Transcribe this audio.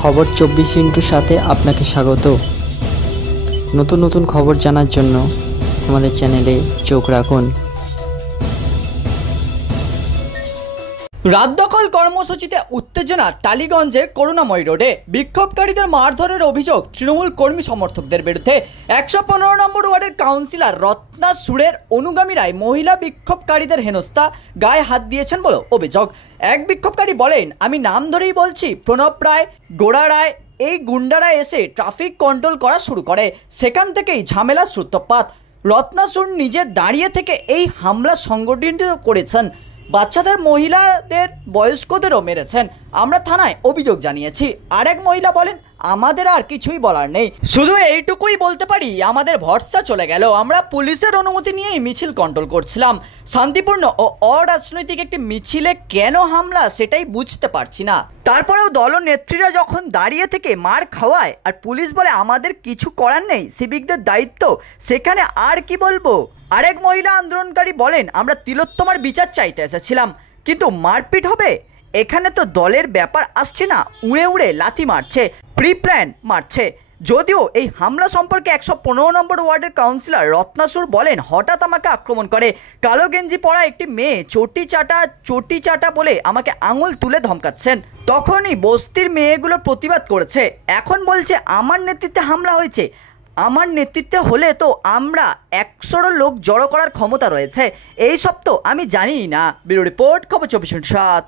খবর 24 সাথে আপনাকে স্বাগত। নতুন নতুন খবর জানার জন্য আমাদের চ্যানেলে চোখ রাখুন। রাত দখল কর্মসূচিতে উত্তেজনা টালিগঞ্জের করুণাময় রোডে। বিক্ষোভকারীদের মারধরের অভিযোগ তৃণমূল কর্মী সমর্থকদের বিরুদ্ধে। 115 নম্বর ওয়ার্ডের কাউন্সিলর রত্না সুরের অনুগামীরাই মহিলা বিক্ষোভকারীদের হেনস্থা, গায়ে হাত দিয়েছেন বলে অভিযোগ। এক বিক্ষোভকারী বলেন, আমি নাম ধরেই বলছি, প্রণব রায়, গোড়া রায়, এই গুন্ডারা এসে ট্রাফিক কন্ট্রোল করা শুরু করে। সেখান থেকেই ঝামেলার সূত্রপাত। রত্নাসুর নিজে দাঁড়িয়ে থেকে এই হামলা সংগঠিত করেছেন। বাচ্চাদের, মহিলাদের, বয়স্কদেরও মেরেছেন। আমরা থানায় অভিযোগ জানিয়েছি। আরেক মহিলা বলেন, আমাদের আর কিছুই বলার নেই, শুধু এইটুকুই বলতে পারি, আমাদের ভরসা চলে গেল। আমরা পুলিশের অনুমতি নিয়েই মিছিল কন্ট্রোল করছিলাম। শান্তিপূর্ণ ও অরাজনৈতিক একটি মিছিলে কেন হামলা সেটাই বুঝতে পারছি না। তারপরেও দলনেত্রীরা যখন দাঁড়িয়ে থেকে মার খাওয়ায় আর পুলিশ বলে আমাদের কিছু করার নেই, সিভিকদের দায়িত্ব, সেখানে আর কি বলবো। আরেক মহিলা আন্দোলনকারী বলেন, আমরা তিলোত্তমার বিচার চাইতে এসেছিলাম, কিন্তু মারপিট হবে? এখানে তো দলের ব্যাপার আসছে না, উড়ে উড়ে লাথি মারছে, প্রি প্ল্যান মারছে। যদিও এই হামলা সম্পর্কে 115 নম্বর ওয়ার্ডের কাউন্সিলর রত্নাসুর বলেন, হঠাৎ আমাকে আক্রমণ করে। কালো গেঞ্জি পরা একটি মেয়ে চটি চাটা বলে আমাকে আঙুল তুলে ধমকাচ্ছেন। তখনই বস্তির মেয়েগুলো প্রতিবাদ করেছে। এখন বলছে আমার নেতৃত্বে হামলা হয়েছে। আমার নেতৃত্বে হলে তো আমরা 100 লোক জড়ো করার ক্ষমতা রয়েছে। এই সব তো আমি জানিই না। ব্যুরো রিপোর্ট, খবর 24/7।